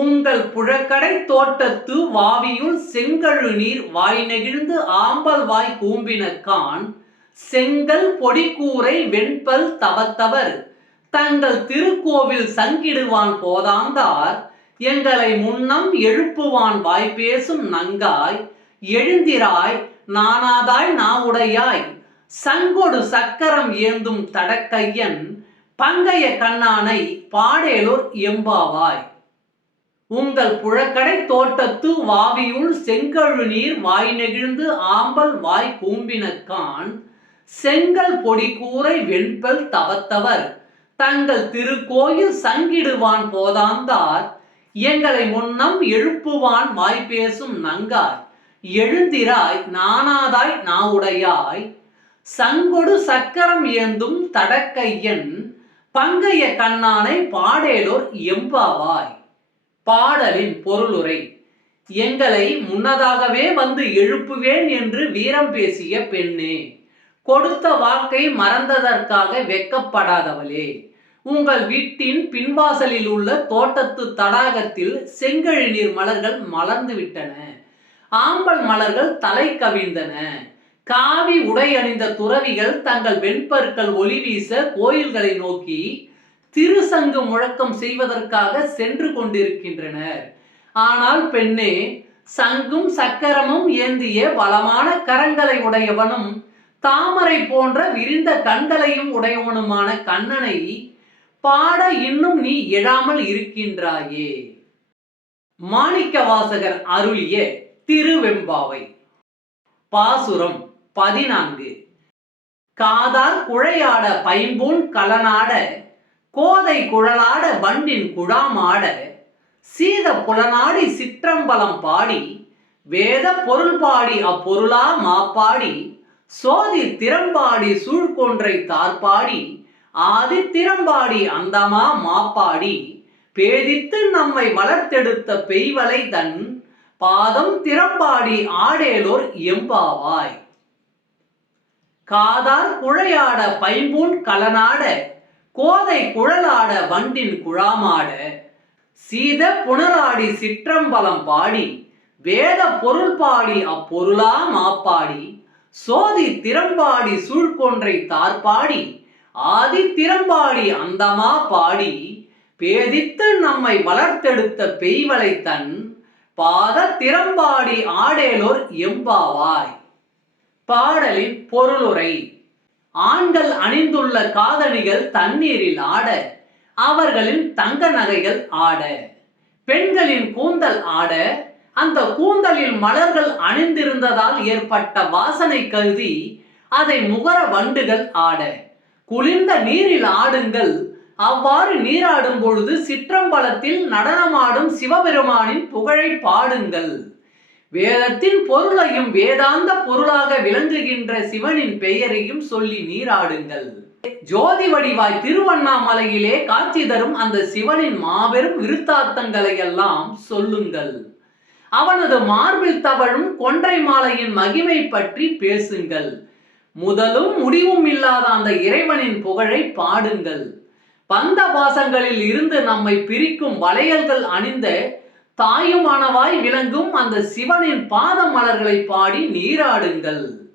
உங்கள் புழக்கடை தோட்டத்து வாவியுள் செங்கழு நீர் வாய் நெகிழ்ந்து ஆம்பல் வாய் கூம்பினக்கான் செங்கல் பொடிக்கூரை வெண்பல் தவத்தவர். தங்கள் திருக்கோவில் சங்கிடுவான் போதாந்தார் எங்களை முன்னம் எழுப்புவான் வாய் பேசும் நங்காய். எழுந்திராய் நானாதாய் நாவுடையாய். சங்கொடு சக்கரம் ஏந்தும் தடக்கையன் பங்கைய கண்ணானை பாடேலூர் எம்பாவாய். உங்கள் புழக்கடை தோட்டத்து வாவியுள் செங்கழு நீர் வாய் நெகிழ்ந்து ஆம்பல் வாய் கூம்பினக்கான் செங்கல் பொடி கூரை வெண்பல் தவத்தவர். தங்கள் திருக்கோயில் சங்கிடுவான் போதாந்தார் எங்களை முன்னம் எழுப்புவான் வாய் பேசும் நங்கார். எழுந்திராய் நானாதாய் நாவுடையாய் சங்கொடு சக்கரம் ஏந்தும் தடக்கையன் பங்கைய கண்ணானை பாடேலோர் எம்பாவாய். பாடலின் பொருளுரை. எங்களை முன்னதாகவே வந்து எழுப்புவேன் என்று வீரம் பேசிய பெண்ணே கொடுத்த வாக்கை மறந்ததற்காக வெக்கப்படாதவளே உங்கள் வீட்டின் பின்வாசலில் உள்ள தோட்டத்து தடாகத்தில் செங்கழி நீர் மலர்கள் மலர்ந்து விட்டன. ஆம்பல் மலர்கள் தலை கவிழ்ந்தன. காவி உடை அணிந்த துறவிகள் தங்கள் வெண்பற்கள் ஒளி வீச கோயில்களை நோக்கி திருசங்கு முழக்கம் செய்வதற்காக சென்று கொண்டிருக்கின்றனர். ஆனால் பெண்ணே சங்கும் சக்கரமும் ஏந்திய பலமான கரங்களை உடையவனும் தாமரை போன்ற விரிந்த கண்களையும் உடையவனுமான கண்ணனை பாட இன்னும் நீ எழாமல் இருக்கின்றாயே. மாணிக்க வாசகர் அருளிய திருவெம்பாவை. பாசுரம் பதினான்கு. காதார் குழையாட பைம்பூன் கலனாட கோதை குழலாட வண்டின் குழாமாட சீத புலனாடி சிற்றம்பலம் பாடி வேத பொருள் பாடி அப்பொருளா மாப்பாடி சோதி திறம்பாடி சூழ்கொன்றை தார்பாடி ஆதி திறம்பாடி அந்தமா மாப்பாடி பேதித்து நம்மை வளர்த்தெடுத்த பெய்வலை தன் பாதம் திறம்பாடி ஆடேலோர் எம்பாவாய் காதார் குழையாட பைம்பூன் கலனாட கோதை குழலாட வண்டின் குழாமாட சீத புனராடி சிற்றம்பலம் பாடி வேத பொருள் பாடி அப்பொருளா மாப்பாடி சோதி திறம்பாடி சூழ்கொன்றை தார்பாடி ஆதி திறம்பாடி அந்தமா பாடி பேதித்து நம்மை வளர்த்தெடுத்த பெய்வலை தன் பாத திறம்பாடி ஆடேலோர் எம்பாவாய். பாடலின் பொருளுரை. ஆண்கள் அணிந்துள்ள காதணிகள் தண்ணீரில் ஆட அவர்களின் தங்க நகைகள் ஆட. பெண்களின் கூந்தல் ஆட அந்த கூந்தலில் மலர்கள் அணிந்திருந்ததால் ஏற்பட்ட வாசனை கருதி அதை முகர வண்டுகள் ஆட. குளிர்ந்த நீரில் ஆடுங்கள் அவ்வாறு நீராடும் பொழுது சிற்றம்பலத்தில் நடனமாடும் சிவபெருமானின் புகழை பாடுங்கள். வேதத்தின் பொருளையும் வேதாந்த பொருளாக விளங்குகின்ற சிவனின் பெயரையும் சொல்லி நீராடுங்கள். ஜோதி வடிவாய் திருவண்ணாமலையிலே காட்சி தரும் அந்த சிவனின் மாபெரும் விருத்தாத்தங்களை எல்லாம் சொல்லுங்கள். அவனது மார்பில் தவழும் கொன்றை மாலையின் மகிமை பற்றி பேசுங்கள். முதலும் முடிவும் இல்லாத அந்த இறைவனின் புகழை பாடுங்கள். பந்த பாசங்களில் இருந்து நம்மை பிரிக்கும் வளையல்கள் அணிந்த தாயுமானவாய் விளங்கும் அந்த சிவனின் பாத மலர்களை பாடி நீராடுங்கள்.